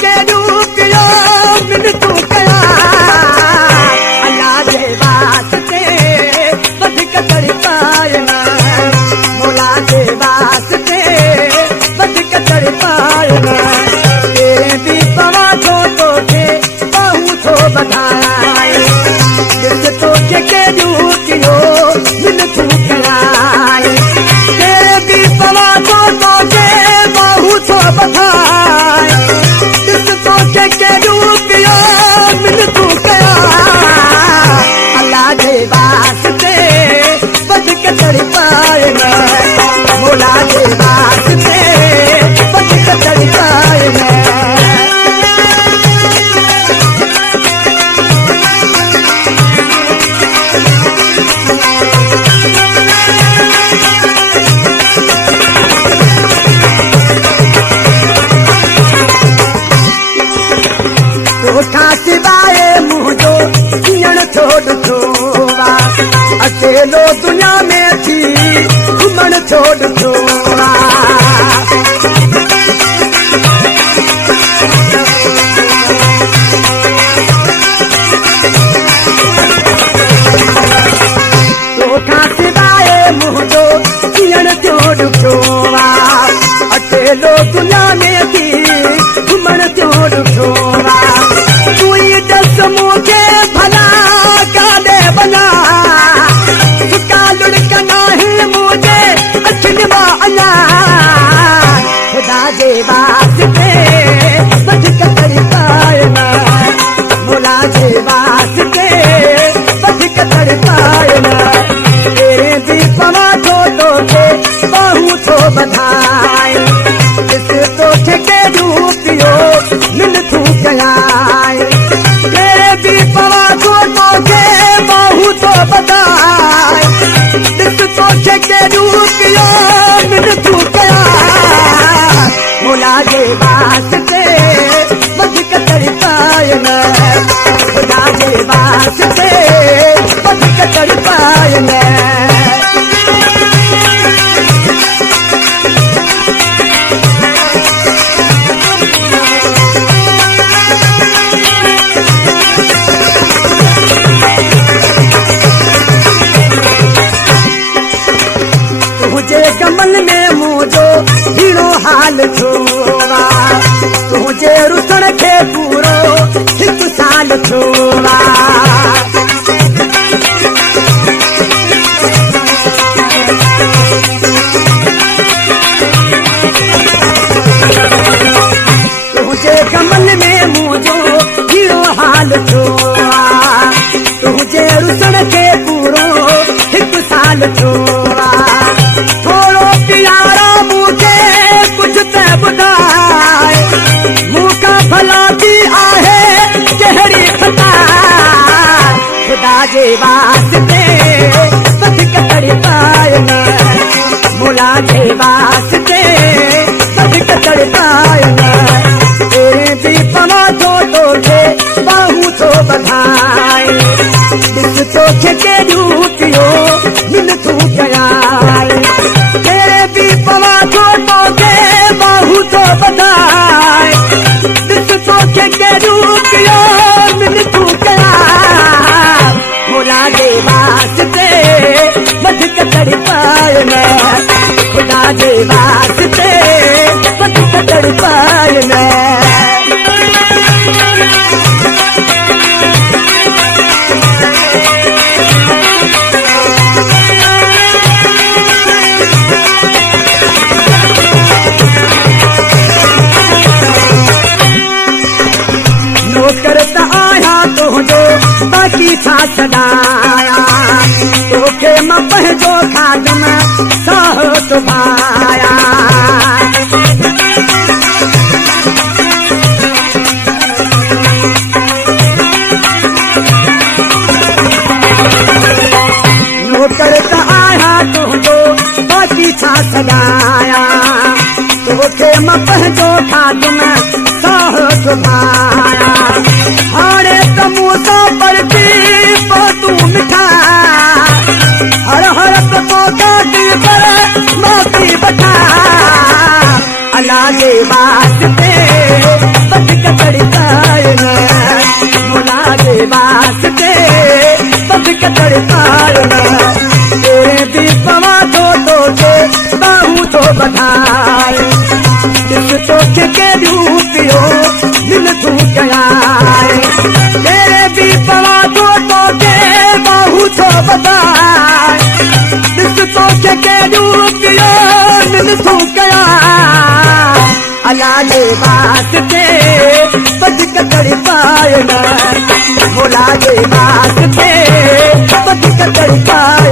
के रूपियो मिन तू कया अल्लाह जे वास्ते वधिक तड़ी पायना मौला जे वास्ते वधिक तड़ी पायना तेरे भी पवा थो तोखे बहु थो बधाए दिल तोखे के रूपियो मिन तू कया तेरे भी पवा थो तोखे बहु थो बधाए दिल तोखे के रूपियो मिन तू कया अल्लाह जे वास्ते वधिक तड़ी पायना मौला जे वास्ते वधिक तड़ी पायना तोखा सिवाए मुंहिंजो कीअण छोड़ छोड़ा अकेलो दुनिया में थी घुमण छोड़ छोड़ा तोखा सिवाए मुंहिंजो कीअण छोड़ छोड़ा अकेलो दुनिया में थी घुमण छोड़ छोड़ा मुझे भला काले बना सुकालुड़ कना है मुझे अखिलवा अना खुदा जे वास्ते वधिक तड़ी पायना मौला जे वास्ते वधिक तड़ी पायना तेरे भी पवा थो तोखे बहु थो बधाए इस तोखे के रूपियो मिन तू कयाए पवा थो तोखे बहु थो बधाए दिस तोखे के रूपियो मिन तू कया मौला जे वास्ते वधिक तड़ी पायना खुदा जे वास्ते वधिक तड़ी पायना तुझे कमल में मुझो हीरो हाल छोड़ा तुझे रुसण के पूरो हिक साल छोड़ा तुझे कमल में मुझो हीरो हाल छोड़ा तुझे रुसण के पूरो हिक साल छोड़ा थोड़ो प्यारा मुझे कुछ ते बुधाए मुका भला की आहे कहिड़ी खता खुदा जे वास्ते वधिक तड़ी पायना मौला जे वास्ते वधिक तड़ी पायना तेरे भी पवा थो तोखे बहु थो बधाए दिस तोखे के रूपियो मिन तू कयाए तेरे भी पवा थो तोखे बहु थो बधाए दिस तोखे के रूपियो मिन तू कया मौला जे वास्ते वधिक तड़ी पायना खुदा जे वास्ते वधिक तड़ी पायना बाकी छा सदाया तोखे मां पंहिंजो खादम साह सुभाया नौकर त आया तुंहिंजो बाकी छा सदाया तोखे मां पंहिंजो खादम साह सुभाया हाणे त मूं सां परती पो तूं मिठा हर हर तो काटी पर माफ़ी बता अल्लाह जे वास्ते बधिक तड़पायना तेरे भी पवा तो के बाहू तो बधाए इस तोखे के रूपियो दिल तू गयाए तेरे भी पवा तो के बाहू तो बधाए इस तोखे के रूपियो दिल तू गयाए अला जे वास्ते बधिक तड़पायना भोला जे वास्ते बधिक तड़पायना